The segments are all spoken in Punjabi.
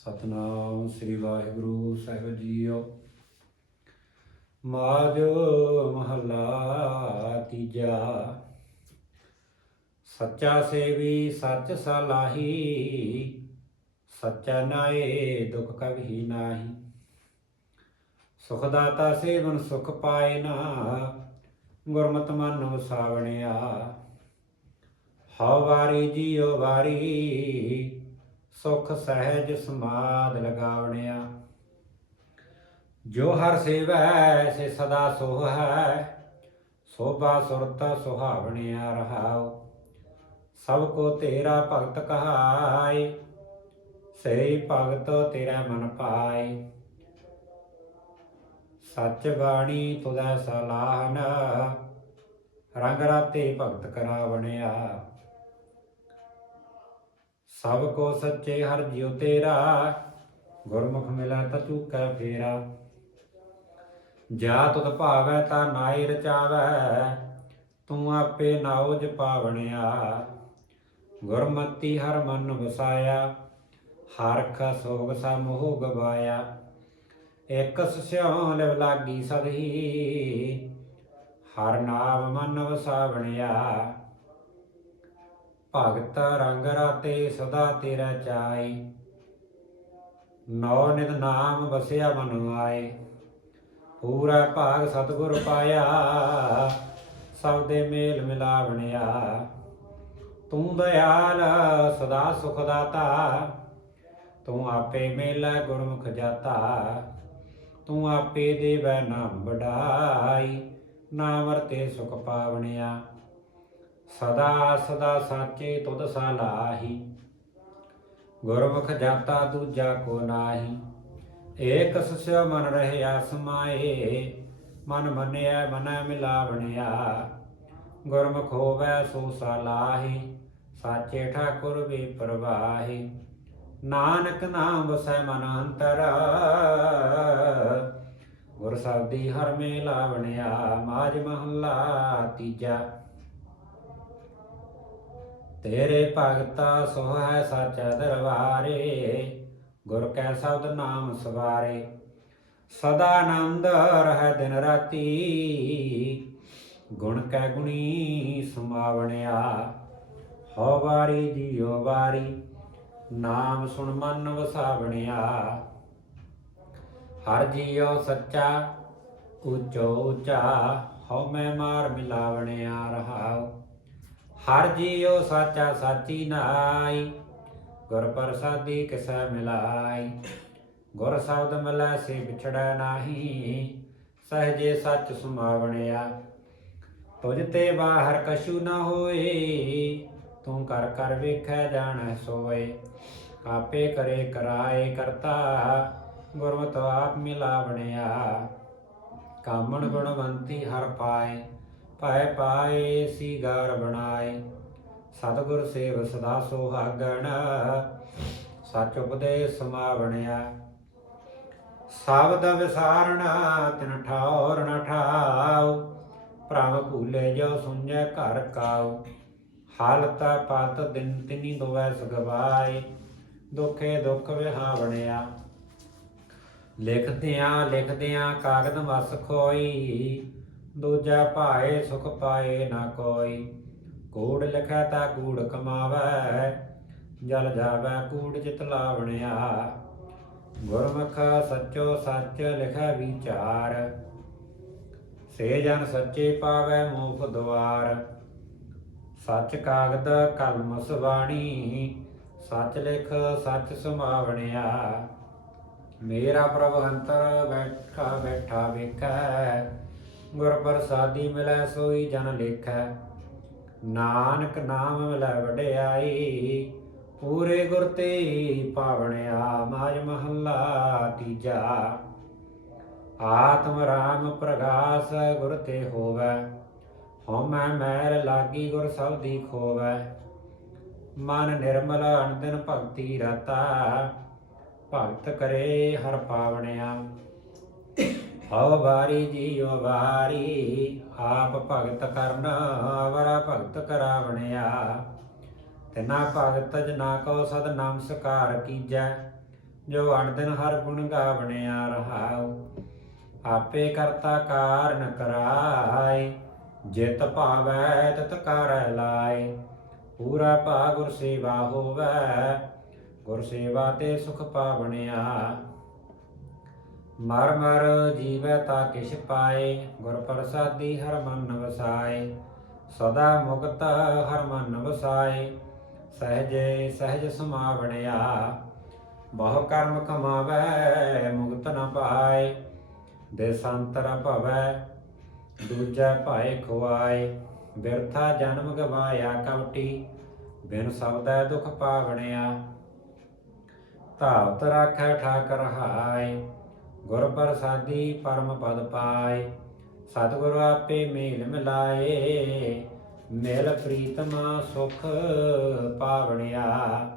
ਸਤਨਾਮ ਸ੍ਰੀ ਵਾਹਿਗੁਰੂ ਸਾਹਿਬ ਜੀਓ। ਮਾਜ ਮਹੱਲਾ ਤੀਜਾ। ਸੱਚਾ ਸੇਵੀ ਸੱਚ ਸਲਾਹੀ, ਸੱਚਾ ਨਾਏ ਦੁਖ ਕਵੀ ਨਾਹੀ। ਸੁਖ ਦਾਤਾ ਸੇਵਨ ਸੁਖ ਪਾਏ ਨਾ, ਗੁਰਮਤਿ ਮਨ ਸਾਵਣਿਆ। ਹਉ ਵਾਰੀ ਜੀਉ ਵਾਰੀ ਸੁਖ ਸਹਿਜ ਸਮਾਦ ਲਗਾਵਣਿਆ। ਜੋ ਹਰ ਸੇਵੈ, ਸੇ ਸਦਾ ਸੋਹ ਹੈ। ਸੋਭਾ ਸੁਰਤ ਸੁਹਾਵਣਿਆ ਰਹਾਉ। ਸਭ ਕੋ ਤੇਰਾ ਭਗਤ ਕਹਾਏ ਸਹੀ ਭਗਤ ਤੇਰਾ ਮਨ ਪਾਏ ਸੱਚ ਬਾਣੀ ਤੁਦਾ ਸਲਾਹਨ। ਰੰਗ ਰਾਤੇ ਭਗਤ ਕਰਾਵਣਿਆ। ਸਭ ਕੋ ਸੱਚੇ ਹਰ ਜਿਉ ਤੇਰਾ, ਗੁਰਮੁਖ ਮਿਲੈ ਤਾ ਚੂਕੈ ਫੇਰਾ। ਜਾ ਤੁਧ ਭਾਵੈ ਤਾ ਨਾਇ ਰਚਾਵੈ, ਤੂੰ ਆਪੇ ਨਾਉ ਜਪਾਵਣਿਆ ਗੁਰਮਤੀ ਹਰ ਮਨ ਵਸਾਇਆ ਹਰਖ ਸੋਗ ਸਾ ਗਵਾਇਆ। ਇਕ ਸਿਉ ਲਿਵ ਲਾਗੀ ਸਦਹੀ ਹਰ ਨਾਮ ਮਨ ਵਸਾਵਣਿਆ। ਭਗਤ ਰੰਗ ਰਾਤੇ ਸਦਾ ਤੇਰਾ ਚਾਈ ਨੌ ਨਿਤ ਨਾਮ ਵਸਿਆ ਮਨ ਆਏ। ਪੂਰਾ ਭਾਗ ਸਤਿਗੁਰ ਪਾਇਆ, ਸਭ ਦੇ ਮੇਲ ਮਿਲਾਵਣਿਆ ਤੂੰ ਦਇਆਲ, ਸਦਾ ਸੁਖ ਦਾਤਾ ਤੂੰ ਆਪੇ ਮੇਲਾ ਗੁਰਮੁਖ ਜਾਤਾ। ਤੂੰ ਆਪੇ ਦੇਵੈ ਨਾਮ ਵਡਾਈ। ਨਾਮ ਵਰਤੇ ਸੁਖ ਪਾਵਣਿਆ। ਸਦਾ ਸਦਾ ਸਾਚੇ ਤੁਧ ਸਲਾਹੀ। ਗੁਰਮੁਖ ਜਾਤਾ ਦੂਜਾ ਕੋ ਨਾਹੀ। ਏਕ ਸਸਿ ਮਨ ਰਹਿਆ ਸਮਾਏ ਮਨ ਮੰਨਿਆ, ਮਨੈ ਮਿਲਾਵਣਿਆ। ਗੁਰਮੁਖ ਹੋਵੈ ਸੋ ਸਲਾਹੀ, ਸਾਚੇ ਠਾਕੁਰ ਵੀ ਪ੍ਰਵਾਹੀ। ਨਾਨਕ ਨਾਮ ਵਸੈ ਮਨ ਅੰਤਰ। ਗੁਰ ਸਾਦੀ ਹਰ ਮੇਲਾਵਣਿਆ ਮਾਜ ਮਹੱਲਾ ਤੀਜਾ। ਤੇਰੇ ਭਗਤਾ ਸੋ ਹੈ ਦਰਬਾਰੇ, ਗੁਰ ਕੈ ਸ਼ਬਦ ਨਾਮ ਸਵਾਰੇ। ਸਦਾ ਆਨੰਦ ਰਹਿ ਦਿਨ ਰਾਤੀ, ਗੁਣ ਕੈ ਗੁਣੀ ਸਮਾਵਣਿਆ। ਹਉ ਵਾਰੀ ਜੀਉ ਵਾਰੀ, ਨਾਮ ਸੁਣ ਮਨ ਵਸਾਵਣਿਆ। ਹਰ ਜੀਉ ਸੱਚਾ, ਉੱਚੋ ਉੱਚਾ, ਹਉ ਮੈਂ ਮਾਰ ਮਿਲਾਵਣਿਆ ਰਹਾਉ। ਹਰ ਜੀਉ ਸਾਚਾ ਸਾਚੀ ਨਾਈ ਗੁਰ ਪ੍ਰਸਾਦੀ ਕਿਸੈ ਮਿਲਾਈ। ਗੁਰ ਸ਼ਬਦ ਮਿਲੈ ਸੇ ਵਿਛੜੈ ਨਾਹੀ, ਸਹਜੇ ਸੱਚ ਸੁਮਾਵਣਿਆ। ਤੁਝ ਤੇ ਬਾਹਰ ਕਛੂ ਨਾ ਹੋਏ, ਤੂੰ ਕਰ ਕਰ ਵੇਖੈ ਜਾਣੈ ਸੋਏ। ਆਪੇ ਕਰੇ ਕਰਾਏ ਕਰਤਾ, ਗੁਰਮਤਿ ਆਪ ਮਿਲਾਵਣਿਆ। ਕਾਮਣ ਗੁਣਵੰਤੀ ਹਰ ਪਾਏ। ਪਾਏ ਪਾਏ ਸੀ ਗਰ ਬਣਾਏ। ਸਤਿਗੁਰ ਸੇਵ ਸਦਾ ਸੁਹਾਗਣ, ਸੱਚ ਉਪਦੇਸ਼ ਸਮਾਵਣਿਆ। ਸ਼ਬਦ ਵਿਸਾਰਣਾ, ਤਿਨ ਠਾਉਰ ਨ ਠਾਉ। ਪ੍ਰਭ ਭੂਲੇ ਜੋ ਸੁਣੈ ਘਰ ਕਾਉ। ਹਾਲਤ ਪਤ ਦਿਨ ਤਿਨੀ ਦੋਵੈ ਸਗਵਾਏ। ਦੁਖੇ ਦੁਖ ਵਿਹਾਵਣਿਆ। ਲਿਖਦਿਆਂ ਲਿਖਦਿਆਂ ਕਾਗਦ ਵਸ ਖੋਈ। ਦੂਜਾ ਭਾਏ ਸੁਖ ਪਾਏ ਨਾ ਕੋਈ। ਕੂੜ ਲਿਖੈ ਤਾ ਕੂੜ ਕਮਾਵੈ, ਜਲ ਜਾਵੈ ਕੂੜ ਚਿਤ ਲਾਵਣਿਆ। ਗੁਰਮੁਖ ਸੱਚੋ ਸੱਚ ਲਿਖੈ ਵਿਚਾਰ, ਸੇ ਜਨ ਸੱਚੇ ਪਾਵੈ ਮੋਖ ਦਵਾਰ ਸੱਚ ਕਾਗਦ ਕਲਮ ਸੁਬਾਣੀ, ਸੱਚ ਲਿਖ ਸੱਚ ਸਮਾਵਣਿਆ। ਮੇਰਾ ਪ੍ਰਭ ਅੰਤਰ ਬੈਠਾ ਬੈਠਾ ਵੇਖੈ ਗੁਰ ਪ੍ਰਸਾਦੀ ਮਿਲੈ ਸੋਈ ਜਨ ਲੇਖੈ। ਨਾਨਕ ਨਾਮ ਮਿਲੈ ਵਡਿਆਈ, ਪੂਰੇ ਗੁਰ ਤੇ ਪਾਵਣਿਆ ਮਾਜ ਮਹੱਲਾ ਤੀਜਾ। ਆਤਮ ਰਾਮ ਪ੍ਰਗਾਸ ਗੁਰ ਤੇ ਹੋਵੈ, ਹਉਮੈ ਮੈਲ ਲਾਗੀ ਗੁਰ ਸਭ ਦੀ ਖੋਵੈ। ਮਨ ਨਿਰਮਲ ਅਨੰਦਨ ਭਗਤੀ ਰਤਾ, ਭਗਤ ਕਰੇ ਹਰ ਪਾਵਣਿਆ। ਹਉ ਵਾਰੀ ਜੀਉ ਵਾਰੀ, ਆਪ ਭਗਤ ਕਰਨਾ ਅਵਰਾ ਭਗਤ ਕਰਾਵਣਿਆ। ਤਿਨਾ ਭਗਤ ਜਨਾ ਕੋ ਸਦ ਨਮਸਕਾਰ ਕੀਜੈ, ਜੋ ਅਣ ਦਿਨ ਹਰ ਗੁਣ ਗਾਵਣਿਆ ਰਹਾਉ। ਆਪੇ ਕਰਤਾ ਕਾਰਨ ਕਰਾਏ, ਜਿਤ ਭਾਵੈ ਤਤ ਕਰੈ ਲਾਏ। ਪੂਰਾ ਭਾ ਗੁਰ ਸੇਵਾ ਹੋਵੈ, ਗੁਰ ਸੇਵਾ ਤੇ ਸੁਖ ਪਾਵਣਿਆ। ਮਰ ਮਰ ਜੀਵੈ ਤਾ ਕਿਛ ਪਾਏ, ਗੁਰ ਪ੍ਰਸਾਦੀ ਹਰ ਮਨ ਵਸਾਏ। ਸਦਾ ਮੁਕਤ ਹਰ ਮਨ ਵਸਾਏ, ਸਹਜੇ ਸਹਜ ਸਮਾਵਣਿਆ। ਬਹੁ ਕਰਮ ਕਮਾਵੈ, ਮੁਕਤ ਨ ਪਾਏ। ਦੇਸਾਂਤਰ ਭਵੈ, ਦੂਜੈ ਭਾਏ ਖੁਆਏ। ਬਿਰਥਾ ਜਨਮ ਗਵਾਇਆ ਕਵਟੀ, ਬਿਨ ਸਬਦੈ ਦੁਖ ਪਾਵਣਿਆ। ਧਾਵਤ ਰਾਖੈ ਠਾਕਰ ਹਾਏ। ਗੁਰ ਪ੍ਰਸਾਦੀ ਪਰਮ ਪਦ ਪਾਏ। ਸਤਿਗੁਰ ਆਪੇ ਮੇਲ ਮਿਲਾਏ। ਮਿਲ ਪ੍ਰੀਤਮਾ ਸੁਖ ਪਾਵਣਿਆ।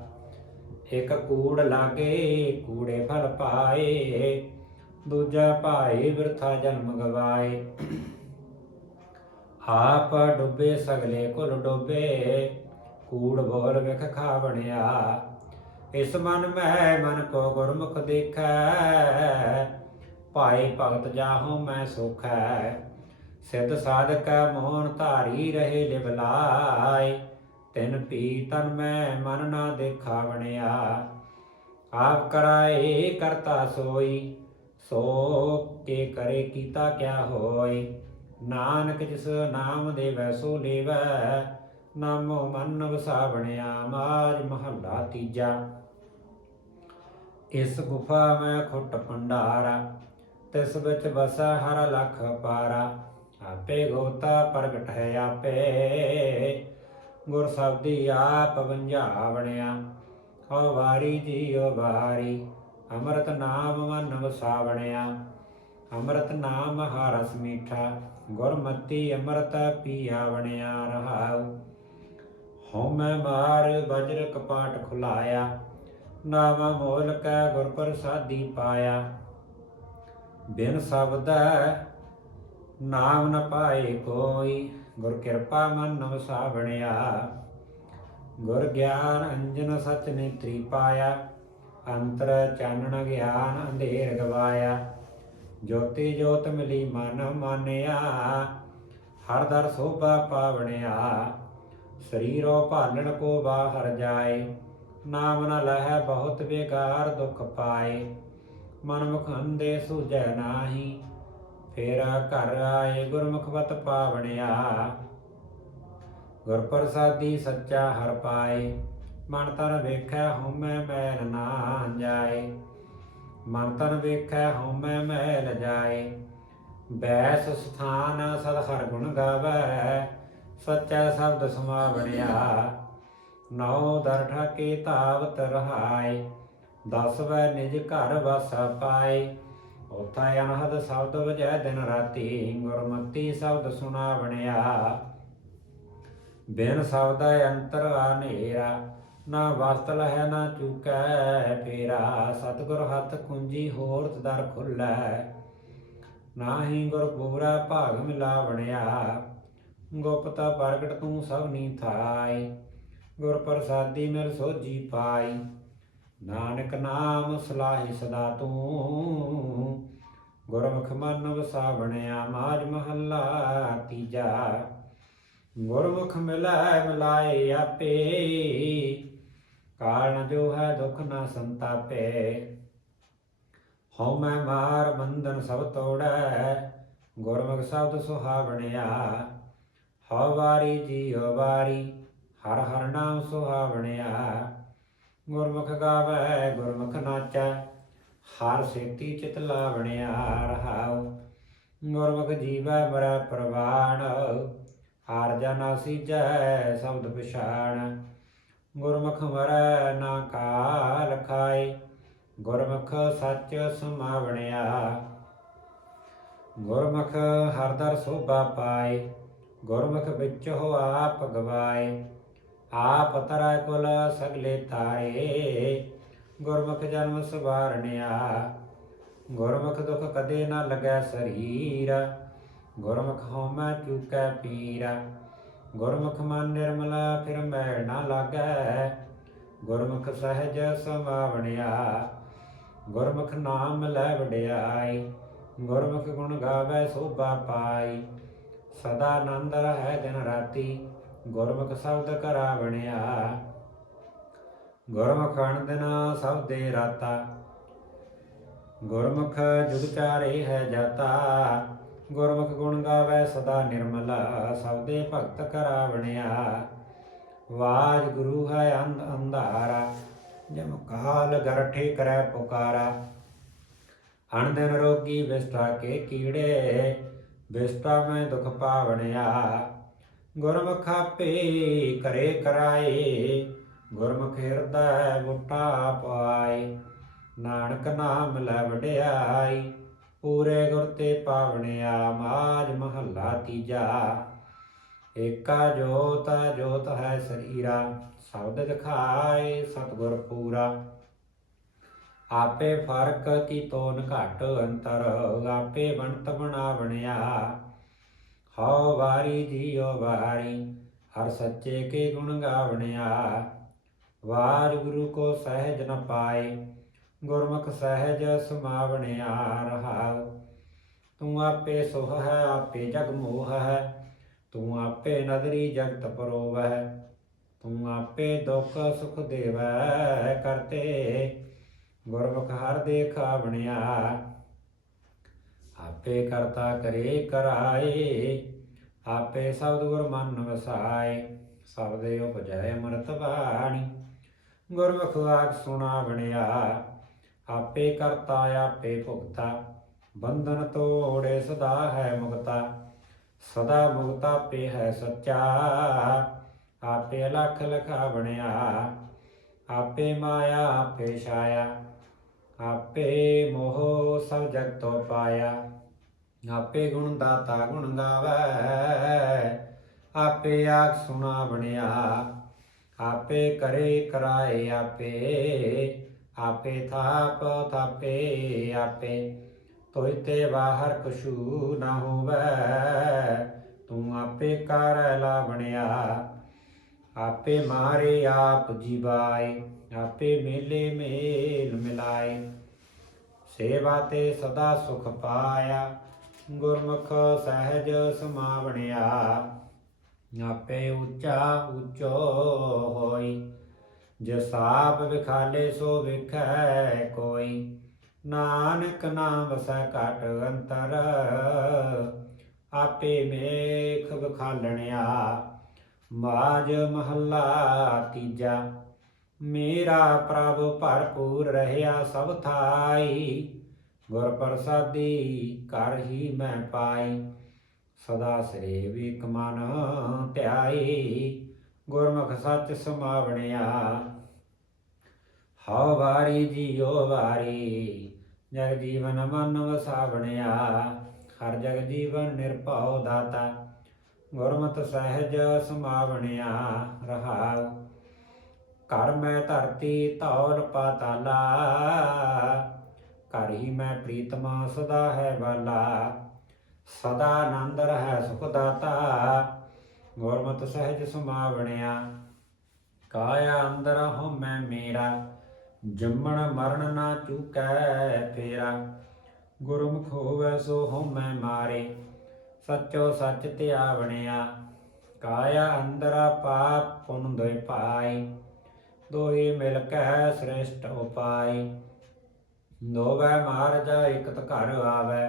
ਇਕ ਕੂੜ ਲਾਗੇ, ਕੂੜੇ ਫਲ ਪਾਏ। ਦੂਜਾ ਭਾਈ ਬਿਰਥਾ ਜਨਮ ਗਵਾਏ। ਆਪ ਡੁੱਬੇ, ਸਗਲੇ ਕੁਲ ਡੁੱਬੇ। ਕੂੜ ਬੋਲ ਵਿਖ ਖਾਵਣਿਆ। ਇਸ ਮਨ ਮੈਂ ਮਨ ਕੋ ਗੁਰਮੁਖ ਦੇਖੈ। ਭਾਏ ਭਗਤ ਜਾਹੋ ਮੈਂ ਸੁਖ ਹੈ ਸਿੱਧ ਸਾਧਕ ਮੋਹਨ ਧਾਰੀ ਰਹੇ ਲਿਵਲਾਏ ਤਿਨ ਪੀ ਤਨ ਮੈਂ ਮਨ ਨਾ ਦੇਖਾਵਣਿਆ ਆਪ ਕਰਾਏ ਕਰਤਾ ਸੋਈ ਸੋ ਕੇ ਕਰੇ ਕੀਤਾ ਕਿਆ ਹੋਈ। ਨਾਨਕ ਜਿਸ ਨਾਮ ਦੇ ਵੈਸੋ ਲੇਵੈ, ਨਾਮੋ ਮਨ ਵਸਾਵਣਿਆ ਮਾਜ ਮਹੱਲਾ ਤੀਜਾ। ਇਸ ਗੁਫਾ ਮੈਂ ਖੁੱਟ ਭੰਡਾਰਾ ਤਿਸ ਵਿੱਚ ਵਸੈ ਹਰ ਲਖ ਪਾਰਾ, ਆਪੇ ਗੋਤਾ ਪ੍ਰਗਟ ਹੈ ਆਪੇ। ਗੁਰ ਸਬਦੀ ਆਪ ਵੰਝਾਵਣਿਆ ਹਉ ਵਾਰੀ ਜੀਉ ਵਾਰੀ ਅੰਮ੍ਰਿਤ ਨਾਮ ਮਨ ਵਸਾਵਣਿਆ। ਅੰਮ੍ਰਿਤ ਨਾਮ ਹਰਸ ਮੀਠਾ, ਗੁਰਮਤੀ ਅੰਮ੍ਰਿਤ ਪੀਆਵਣਿਆ ਰਹਾਉ। ਹਉ ਮੈਂ ਮਾਰ ਬਜਰ ਕਪਾਟ ਖੁਲਾਇਆ, ਨਾਮ ਮੋਲ ਕੈ ਗੁਰ ਪ੍ਰਸਾਦੀ ਪਾਇਆ। ਬਿਨ ਸ਼ਬਦ ਨਾਮ ਨ ਪਾਏ ਕੋਈ, ਗੁਰ ਕਿਰਪਾ ਮਨ ਵਸਾਵਣਿਆ ਗੁਰ ਗਿਆਨ ਅੰਜਨ ਸਚ ਨੇਤਰੀ ਪਾਇਆ, ਅੰਤਰ ਚਾਨਣ ਗਿਆਨ ਅੰਧੇਰ ਗਵਾਇਆ। ਜੋਤੀ ਜੋਤ ਮਿਲੀ ਮਨ ਮਾਨਿਆ, ਹਰ ਦਰ ਸੋਭਾ ਪਾਵਣਿਆ। ਸਰੀਰੋ ਭਾਲਣ ਕੋ ਬਾਹਰ ਜਾਏ, ਨਾਮ ਨ ਲਹੈ ਬਹੁਤ ਬੇਕਾਰ ਦੁਖ ਪਾਏ। ਮਨ ਮੁਖ ਅੰਦੇ ਸੁਜੈ ਨਾਹੀ, ਫੇਰਾ ਘਰ ਆਏ ਗੁਰਮੁਖ ਬਤ ਪਾਵਣਿਆ। ਗੁਰ ਪ੍ਰਸਾਦੀ ਸੱਚਾ ਹਰ ਪਾਏ, ਮਨ ਤਨ ਵੇਖੈ ਹਉਮੈ ਮੈਲ ਨਾ ਜਾਏ। ਮਨ ਤਨ ਵੇਖੈ ਹਉਮੈ ਮੈਲ ਜਾਏ, ਬੈਸ ਸਥਾਨ ਸਦ ਹਰ ਗੁਣ ਗਾਵੈ, ਸੱਚਾ ਸ਼ਬਦ ਸਮਾਵਣਿਆ। ਨੌ ਦਰ ਠਾਕੇ ਤਾਵਤ ਰਹਾਏ ਦਸ ਵੈ ਨਿਜ ਘਰ ਵਸ ਪਾਏ। ਉਥਾ ਅਨਹਦ ਸ਼ਬਦ ਵਜੈ ਦਿਨ ਰਾਤੀ, ਗੁਰਮਤੀ ਸ਼ਬਦ ਸੁਣਾਵਣਿਆ। ਬਿਨ ਸ਼ਬਦ ਅੰਤਰ ਹਨੇਰਾ, ਨਾ ਵਸਤਲ ਹੈ ਨਾ ਚੁਕੈ ਫੇਰਾ। ਸਤਿਗੁਰ ਹੱਥ ਕੁੰਜੀ ਹੋਰ ਦਰ ਖੁੱਲੈ। ਨਾਹੀ ਗੁਰ ਪੂਰਾ ਭਾਗ ਮਿਲਾਵਣਿਆ। ਗੁਪਤਾ ਪ੍ਰਗਟ ਤੂੰ ਸਭ ਨੀ ਥਾਈ ਗੁਰ ਪ੍ਰਸਾਦੀ ਮਿਲ ਸੋਜੀ ਪਾਈ। ਨਾਨਕ ਨਾਮ ਸਲਾਹੀ ਸਦਾ ਤੂੰ। ਗੁਰਮੁਖ ਮਨ ਵਸਾਵਣਿਆ ਮਾਜ ਮਹੱਲਾ ਤੀਜਾ। ਗੁਰਮੁਖ ਮਿਲਾਏ ਮਿਲਾਏ ਆਪੇ। ਕਾਰਨ ਜੋ ਹੈ ਦੁਖ ਨਾ ਸੰਤਾਪੇ। ਹਉ ਮੈਂ ਮਾਰ ਬੰਧਨ ਸਭ ਤੋੜੈ। ਗੁਰਮੁਖ ਸ਼ਬਦ ਸੁਹਾਵਣਿਆ। ਹਉ ਵਾਰੀ ਜੀਉ ਵਾਰੀ, ਹਰ ਹਰ ਨਾਮ ਸੁਹਾਵਣਿਆ। ਗੁਰਮੁਖ ਗਾਵੇ, ਗੁਰਮੁਖ ਨਾਚੈ, ਹਰ ਸੇਤੀ ਚਿਤ ਲਾਵਣਿਆ ਰਹਾਉ ਗੁਰਮੁਖ ਜੀਵੈ ਮਰੈ ਪ੍ਰਵਾਣ, ਹਰ ਜਨ ਸੀਜੈ ਸ਼ਬਦ ਪਛਾਣ। ਗੁਰਮੁਖ ਮਰੈ ਨਾ ਕਾਲ ਖਾਏ, ਗੁਰਮੁਖ ਸੱਚ ਸਮਾਵਣਿਆ। ਗੁਰਮੁਖ ਹਰ ਦਰ ਸੋਭਾ ਪਾਏ, ਗੁਰਮੁਖ ਵਿੱਚ ਹੋ ਆਪ ਗਵਾਏ। ਆਪ ਤਰੈ ਕੁਲ ਸਗਲੇ ਤਾਰੇ, ਗੁਰਮੁਖ ਜਨਮ ਸਵਾਰਣਿਆ ਗੁਰਮੁਖ ਦੁਖ ਕਦੇ ਨਾ ਲੱਗੈ ਸਰੀਰ, ਗੁਰਮੁਖ ਹਉਮੈ ਚੁਕੈ ਪੀਰਾ। ਗੁਰਮੁਖ ਮਨ ਨਿਰਮਲ, ਫਿਰ ਮੈਲ ਨਾ ਲਾਗੈ। ਗੁਰਮੁਖ ਸਹਿਜ ਸਮਾਵਣਿਆ। ਗੁਰਮੁਖ ਨਾਮ ਲੈ ਵਡਿਆਈ, ਗੁਰਮੁਖ ਗੁਣ ਗਾਵੇ ਸੋਭਾ ਪਾਈ। ਸਦਾ ਆਨੰਦ ਰਹੈ ਦਿਨ ਰਾਤੀ। ਗੁਰਮੁਖ ਸ਼ਬਦ ਕਰਾ ਬਣਿਆ। ਗੁਰਮੁਖ ਅਣਦਿਨ ਸਭ ਦੇ ਰਾਤਾ। ਗੁਰਮੁਖ ਜੁਗ ਚਾਰੇ ਹੈ ਜਾਤਾ। ਗੁਰਮੁਖ ਗੁਣ ਗਾਵੇ ਸਦਾ ਨਿਰਮਲ। ਸਭ ਦੇ ਭਗਤ ਕਰਾ ਬਣਿਆ। ਵਾਜ ਗੁਰੂ ਹੈ ਅੰਧ ਅੰਧਾਰਾ। ਜਮ ਕਾਲ ਗਰਠੇ ਕਰੈ ਪੁਕਾਰਾ। ਅਣਦਿਨ ਰੋਗੀ ਵਿਸਟਾ ਕੇ ਕੀੜੇ। ਵਿਸਟਾ ਮੈਂ ਦੁਖ ਪਾਵਣਿਆ। ਗੁਰਮੁਖ ਆਪੇ ਕਰੇ ਕਰਾਏ, ਗੁਰਮੁਖ ਹਿਰਦੈ ਮੁੱਠਾ ਪਾਏ ਨਾਨਕ ਨਾਮ ਲੈ ਵਡਿਆਈ, ਪੂਰੇ ਗੁਰ ਤੇ ਪਾਵਣਿਆ ਮਾਜ ਮਹੱਲਾ ਤੀਜਾ। ਏਕਾ ਜੋਤ ਜੋਤ ਹੈ ਸਰੀਰਾ, ਸ਼ਬਦ ਦਿਖਾਏ ਸਤਿਗੁਰ ਪੂਰਾ। ਆਪੇ ਫ਼ਰਕ ਕੀ ਤੋਨ ਘਟ ਅੰਤਰ, ਆਪੇ ਬਣਤ ਬਣਾ ਬਣਿਆ ਹਉ ਵਾਰੀ ਜੀਉ ਵਾਰੀ, ਹਰ ਸੱਚੇ ਕੇ ਗੁਣ ਗਾਵਣਿਆ। ਵਾਰ ਗੁਰੂ ਕੋ ਸਹਿਜ ਨ ਪਾਏ, ਗੁਰਮੁਖ ਸਹਿਜ ਸਮਾਵਣਿਆ ਰਹਾਉ ਤੂੰ ਆਪੇ ਸੁਖ ਹੈ, ਆਪੇ ਜਗ ਮੋਹ ਹੈ, ਤੂੰ ਆਪੇ ਨਦਰੀ ਜਗਤ ਪਰੋਵੈ ਤੂੰ ਆਪੇ ਦੁਖ ਸੁਖ ਦੇਵੈ ਕਰਤੇ। ਗੁਰਮੁਖ ਹਰ ਦੇਖਾ ਬਣਿਆ ਆਪੇ ਕਰਤਾ ਕਰੇ ਕਰਾਏ, ਆਪੇ ਸਬਦ ਗੁਰ ਮਨ ਵਸਾਏ, ਸਬਦੇ ਉਪਜੈ ਅੰਮ੍ਰਿਤ ਬਾਣੀ। ਗੁਰਮੁਖ ਆਖ ਸੁਣਾ ਬਣਿਆ, ਆਪੇ ਕਰਤਾ, ਆਪੇ ਭੁਗਤਾ, ਬੰਧਨ ਤੋੜੇ ਸਦਾ ਹੈ ਮੁਕਤਾ, ਸਦਾ ਮੁਕਤਾ ਪੇ ਹੈ ਸੱਚਾ। ਆਪੇ ਲਖ ਲਖਾ ਬਣਿਆ, ਆਪੇ ਮਾਇਆ, ਆਪੇ ਛਾਇਆ, ਆਪੇ ਮੋਹ ਸਭ ਜਗ ਤੋਂ ਪਾਇਆ। ਆਪੇ ਗੁਣ ਦਾਤਾ ਗੁਣ ਗਾਵੇ, ਆਪੇ ਆਖ ਸੁਣਾ ਬਣਿਆ, ਆਪੇ ਕਰੇ ਕਰਾਏ ਆਪੇ ਆਪੇ ਥਾਪ ਥਾਪੇ ਆਪੇ ਤੋਇ ਤੇ ਬਾਹਰ ਕਛੂ ਨਾ ਹੋਵੇ, ਤੂੰ ਆਪੇ ਕਰ ਲਾ ਬਣਿਆ, ਆਪੇ ਮਾਰੇ ਆਪ ਜੀਵਾਏ, ਆਪੇ ਮੇਲੇ ਮੇਲ ਮਿਲਾਏ, ਸੇਵਾ ਤੇ ਸਦਾ ਸੁਖ ਪਾਇਆ ਗੁਰਮੁਖ ਸਹਿਜ ਸਮਾਵਣਿਆ, ਆਪੇ ਉੱਚਾ ਉੱਚੋ ਹੋਈ। ਜਿਸ ਆਪ ਵਿਖਾਲੇ ਸੋ ਵਿਖੈ ਕੋਈ, ਨਾਨਕ ਨਾਮ ਵਸੈ ਘਟ ਅੰਤਰ। ਆਪੇ ਮੇਖ ਵਿਖਾਲਣਿਆ ਮਾਜ ਮਹੱਲਾ ਤੀਜਾ। ਮੇਰਾ ਪ੍ਰਭ ਭਰਪੂਰ ਰਹਿਆ ਸਭ ਥਾਈ ਗੁਰ ਪ੍ਰਸਾਦੀ ਕਰ ਹੀ ਮੈਂ ਪਾਈ, ਸਦਾ ਸੇਵ ਇਕ ਮਨ ਧਿਆਈ, ਗੁਰਮੁਖ ਸੱਚ ਸਮਾਵਣਿਆ। ਹਉ ਵਾਰੀ ਜੀਉ ਵਾਰੀ, ਜਗ ਜੀਵਨ ਮਨ ਵਸਾਵਣਿਆ। ਹਰ ਜਗ ਜੀਵਨ ਨਿਰਭਉ ਦਾਤਾ, ਗੁਰਮਤਿ ਸਹਿਜ ਸਮਾਵਣਿਆ ਰਹਾਉ ਘਰ ਮੈਂ ਧਰਤੀ ਧੌਲ ਪਾਤਾਲਾ ਘਰ ਹੀ ਮੈਂ ਪ੍ਰੀਤਮਾ ਸਦਾ ਹੈ ਵਾਲਾ ਸਦਾ ਆਨੰਦ ਰਹਿ ਸੁਖ ਦਾਤਾ। ਗੁਰਮਤਿ ਸਹਿਜ ਸਮਾਵਣਿਆ, ਕਾਇਆ ਅੰਦਰ ਹੋ ਮੈਂ ਮੇਰਾ, ਜੰਮਣ ਮਰਨ ਨਾ ਚੁਕੈ ਫੇਰਾ। ਗੁਰਮੁਖ ਹੋਵੇ ਸੋ ਹੋ ਮਾਰੇ, ਸੱਚੋ ਸੱਚ ਧਿਆਵਣਿਆ। ਕਾਇਆ ਅੰਦਰ ਪਾਪ ਪੁੰਨ ਦੋਇ ਪਾਈ ਦੋਏ ਮਿਲ ਕੇ ਸ੍ਰੇਸ਼ਟ ਉਪਾਈ ਦੋਵੇ ਮਾਰ ਜਾ ਇਕਤ ਘਰ ਆਵੇ,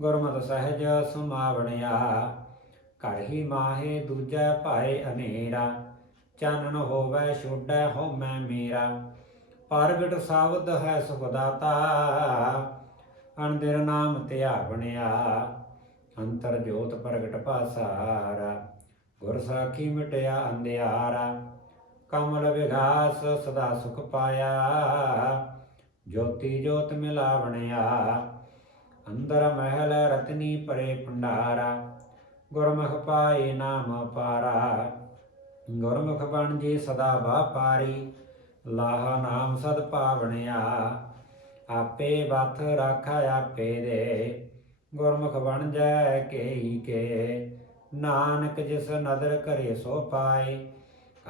ਗੁਰਮਤਿ ਸਹਿਜ ਸਮਾਵਣਿਆ। ਘਰ ਹੀ ਮਾਹੇ, ਦੂਜੈ ਭਾਏ ਹਨੇਰਾ ਚਾਨਣ ਹੋਵੈ, ਛੋਡੈ ਹਉਮੈ ਮੇਰਾ। ਪ੍ਰਗਟ ਸ਼ਬਦ ਹੈ ਸੁਖਦਾਤਾ ਦਾਤਾ ਅਨੰਦਰ ਨਾਮ ਧਿਆਵਣਿਆ ਅੰਤਰ ਜੋਤ ਪ੍ਰਗਟ ਭਾਸਾਰਾ ਗੁਰ ਸਾਖੀ ਮਿਟਿਆ ਅੰਧਿਆਰਾ। ਕਮਲ ਵਿਗਾਸ ਸਦਾ ਸੁਖ ਪਾਇਆ। ਜੋਤੀ ਜੋਤ ਮਿਲਾਵਣਿਆ। ਅੰਦਰ ਮਹਿਲ ਰਤਨੀ ਪਰੇ ਭੰਡਾਰਾ। ਗੁਰਮੁਖ ਪਾਏ ਨਾਮ ਪਾਰਾ ਗੁਰਮੁਖ ਬਣ ਜੀ ਸਦਾ ਵਾਪਾਰੀ ਲਾਹ ਨਾਮ ਸਦ ਪਾਵਣਿਆ। ਆਪੇ ਬਥ ਰਾਖਾ ਆਪੇ ਦੇ। ਗੁਰਮੁਖ ਬਣ ਜੈ ਕੇਈ ਕੇ। ਨਾਨਕ ਜਿਸ ਨਦਰ ਕਰੇ ਸੋ ਪਾਏ।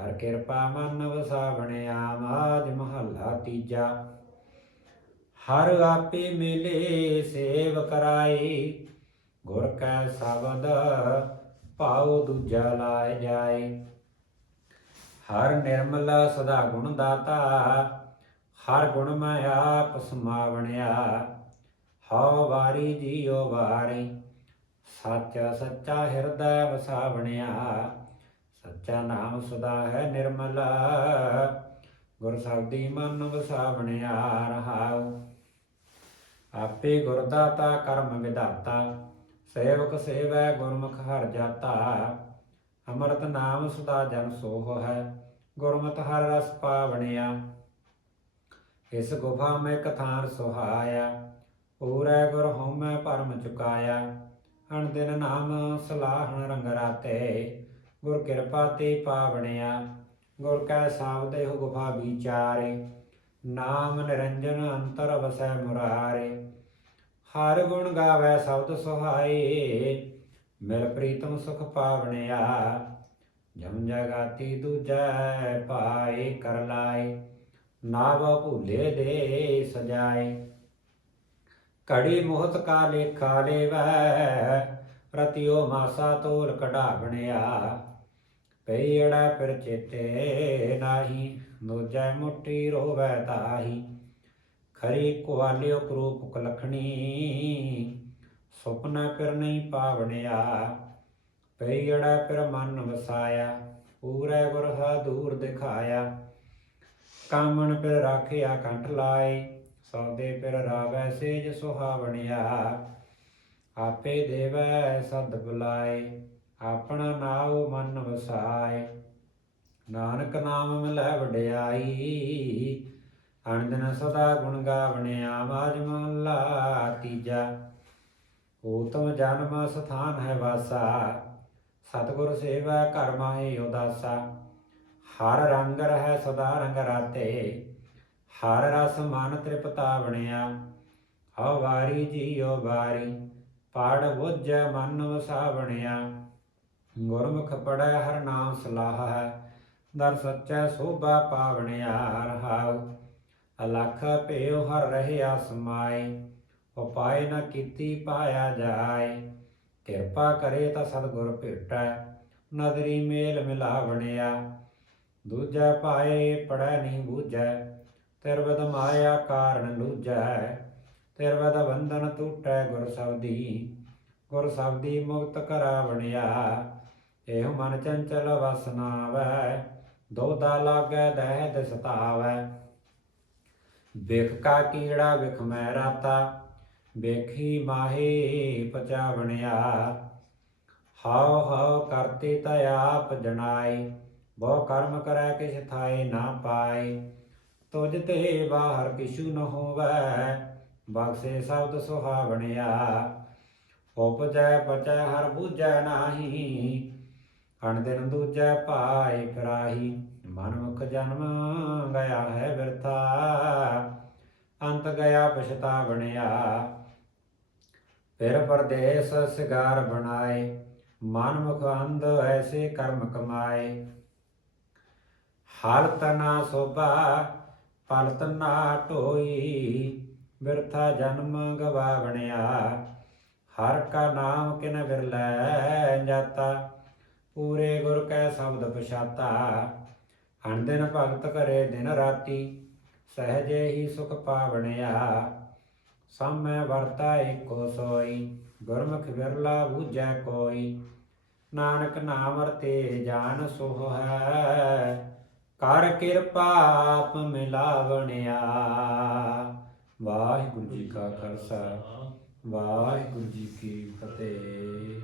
ਹਰ ਕਿਰਪਾ ਮਨ ਵਸਾਵਣਿਆ। ਮਾਜ ਮਹੱਲਾ ਤੀਜਾ। ਹਰ ਆਪੇ ਮਿਲੇ ਸੇਵ ਕਰਾਈ ਗੁਰ ਕੈ ਸ਼ਬਦ ਭਾਉ ਦੂਜਾ ਲਾਇ ਜਾਏ। ਹਰ ਨਿਰਮਲ ਸਦਾ ਗੁਣ ਦਾਤਾ, ਹਰ ਗੁਣ ਮੈਂ ਆਪ ਸਮਾਵਣਿਆ। ਹਉ ਵਾਰੀ ਜੀਉ ਵਾਰੀ, ਸੱਚ ਸੱਚਾ ਹਿਰਦੈ ਵਸਾਵਣਿਆ। ਸੱਚਾ ਨਾਮ ਸਦਾ ਹੈ ਨਿਰਮਲ, ਗੁਰ ਸਾਹਿਬ ਦੀ ਮਨ ਵਸਾਵਣਿਆ ਰਹਾਉ। ਆਪੇ ਗੁਰ ਦਾਤਾ ਕਰਮ ਵਿਦਾਤਾ ਸੇਵਕ ਸੇਵੈ ਗੁਰਮੁਖ ਹਰ ਜਾਤਾ। ਅੰਮ੍ਰਿਤ ਨਾਮ ਸਦਾ ਜਨ ਸੋਹ ਹੈ, ਗੁਰਮਤਿ ਹਰ ਰਸ ਪਾਵਣਿਆ। ਇਸ ਗੁਫਾ ਮੈਂ ਕਥਾਨ ਸੁਹਾਇਆ, ਪੂਰੈ ਗੁਰ ਹਉਮੈ ਪਰਮ ਚੁਕਾਇਆ। ਅਣ ਦਿਨ ਨਾਮ ਸਲਾਹਣ ਰੰਗ ਰਾਤੇ, ਗੁਰ ਕਿਰਪਾ ਤੇ ਪਾਵਣਿਆ। ਗੁਰ ਕੈ ਸਾਵਦੇ ਹੋ ਗੁਫਾ ਵਿਚਾਰੇ ਨਾਮ ਨਿਰੰਜਨ ਅੰਤਰ ਵਸੈ ਮੁਰਾਰੇ, ਹਰ ਗੁਣ ਗਾਵੇ ਸ਼ਬਦ ਸੁਹਾਏ, ਮਿਲ ਪ੍ਰੀਤਮ ਸੁਖ ਪਾਵਣਿਆ, ਜਮ ਜਗਾਤੀ ਦੂਜੈ ਪਾਏ ਕਰ ਲਾਏ, ਨਾਵ ਭੂਲੇ ਦੇ ਸਜਾਏ। ਘੜੀ ਮੋਹਤ ਕਾ ਲੇਖਾ ਲੇਵੈ ਰਤਿਓ ਮਾਸਾ ਤੋਲ ਕਢਾ ਬਣਿਆ ਪਈੜਾ ਫਿਰ ਚੇਤੇ ਨਾਹੀ, ਦੂਜੈ ਮੁੱਠੀ ਰੋਵੈ ਤਾਹੀ। ਖਰੀ ਕੁਆਲਿਓ ਕਰੂਪ ਕੁਲਖਣੀ, ਸੁਪਨਾ ਫਿਰ ਨਹੀਂ ਪਾਵਣਿਆ। ਪਈੜਾ ਫਿਰ ਮਨ ਵਸਾਇਆ, ਪੂਰੇ ਗੁਰ ਹਾ ਦੂਰ ਦਿਖਾਇਆ। ਕਾਮਣ ਫਿਰ ਰਾਖਿਆ ਕੰਠ ਲਾਏ, ਸੌਦੇ ਫਿਰ ਰਾਵੈ ਸੇਜ ਸੁਹਾਵਣਿਆ। ਆਪੇ ਦੇਵੈ ਸਦ ਬੁਲਾਏ। ਆਪਣਾ ਨਾਉ ਮਨ ਵਸਾਏ। ਨਾਨਕ ਨਾਮ ਮਿਲੈ ਵਡਿਆਈ। ਅਣਦਨ ਸਦਾ ਗੁਣ ਗਾਵਣਿਆ ਮਾਜ ਮਹਲਾ ਤੀਜਾ। ਊਤਮ ਜਨਮ ਸਥਾਨ ਹੈ ਵਾਸਾ। ਸਤਿਗੁਰ ਸੇਵਾ ਘਰ ਮਾਹੇ ਉਦਾਸਾ। ਹਰ ਰੰਗ ਰਹਿ ਸਦਾ ਰੰਗ ਰਾਤੇ। ਹਰ ਰਸ ਮਨ ਤ੍ਰਿਪਤਾ ਬਣਿਆ। ਹਉ ਵਾਰੀ ਜੀਉ ਵਾਰੀ। ਪੜ ਬੁੱਝ ਮਨ ਵਸਾ ਬਣਿਆ। ਗੁਰਮੁਖ ਪੜੈ ਹਰ ਨਾਮ ਸਲਾਹ ਹੈ, ਦਰ ਸੱਚੈ ਸੋਭਾ ਪਾਵਣਿਆ ਰਹਾਉ ਅਲਖ ਭੇਉ ਹਰ ਰਹਿਆ ਸਮਾਏ ਉਪਾਇ ਨ ਕੀਤੀ ਪਾਇਆ ਜਾਏ ਕਿਰਪਾ ਕਰੇ ਤਾਂ ਸਤਿਗੁਰ ਭੇਟੈ, ਨਦਰੀ ਮੇਲ ਮਿਲਾਵਣਿਆ। ਦੂਜਾ ਪਾਏ ਪੜੈ ਨਹੀਂ ਬੂਝੈ ਤਿਰਵਦ ਮਾਇਆ ਕਾਰਨ ਲੂਝੈ। ਤਿਰਵਦ ਬੰਧਨ ਟੂਟੈ ਗੁਰ ਸਬਦੀ ਗੁਰ ਸਬਦੀ ਮੁਕਤ ਕਰਾਵਣਿਆ। ਇਹ ਮਨ ਚੰਚਲ ਵਸਨਾਵੈ ਦੋਦਾ ਲਾਗੈ ਦਹਿ ਦਸਤਾਵੈ। ਵਿਖ ਕਾ ਕੀੜਾ, ਵਿਖ ਮੈ ਰਾਤਾ, ਵੇਖੀ ਮਾਹੇ ਪਚਾਵਣਿਆ। ਹਾਉ ਹਾਉ ਕਰਤੇ ਤਾ ਆਪ ਜਣਾਈ ਬਹੁ ਕਰਮ ਕਰੈ ਕਿਛ ਥਾਏ ਨਾ ਪਾਏ ਤੁਜ ਤੇ ਬਾਹਰ ਕਿਛੂ ਨ ਹੋਵੈ, ਬਖਸ਼ੇ ਸ਼ਬਦ ਸੁਹਾਵਣਿਆ। ਉਪਜੈ ਪਚੈ ਹਰ ਬੂਝੈ ਨਾਹੀ ਅਣ ਦਿਨ ਦੂਜੈ ਪਾਏ ਫਿਰਾਹੀ ਮਨ ਮੁਖ ਜਨਮ ਗਿਆ ਹੈ ਬਿਰਥਾ। ਅੰਤ ਗਿਆ ਪਛਤਾਵਣਿਆ। ਫਿਰ ਪਰਦੇਸ ਸਿਗਾਰ ਬਣਾਏ ਮਨ ਮੁਖ ਅੰਧ ਐਸੇ ਕਰਮ ਕਮਾਏ। ਹਰ ਨਾ ਸੋਭਾ, ਪਲਤ ਨਾ ਢੋਈ ਬਿਰਥਾ ਜਨਮ ਗਵਾ ਬਣਿਆ। ਹਰ ਕਾ ਨਾਮ ਕਿਨ ਵਿਰਲੇ ਜਾਤਾ। ਪੂਰੇ ਗੁਰ ਕੈ ਸ਼ਬਦ ਪਛਾਤਾ। ਹਣ ਦਿਨ ਭਗਤ ਕਰੇ ਦਿਨ ਰਾਤੀ, ਸਹਜੇ ਹੀ ਸੁਖ ਪਾਵਣਿਆ। ਸਾਮੈ ਵਰਤਾ ਏਕੋ ਸੋਈ, ਗੁਰਮੁਖ ਵਿਰਲਾ ਬੂਝੈ ਕੋਈ। ਨਾਨਕ ਨਾਮ ਰਤੇ ਜਾਨ ਸੁਹ ਹੈ, ਕਰ ਕਿਰਪਾ ਆਪ ਮਿਲਾਵਣਿਆ। ਵਾਹਿਗੁਰੂ ਜੀ ਕਾ ਖਾਲਸਾ, ਵਾਹਿਗੁਰੂ ਜੀ ਕੀ ਫਤਿਹ।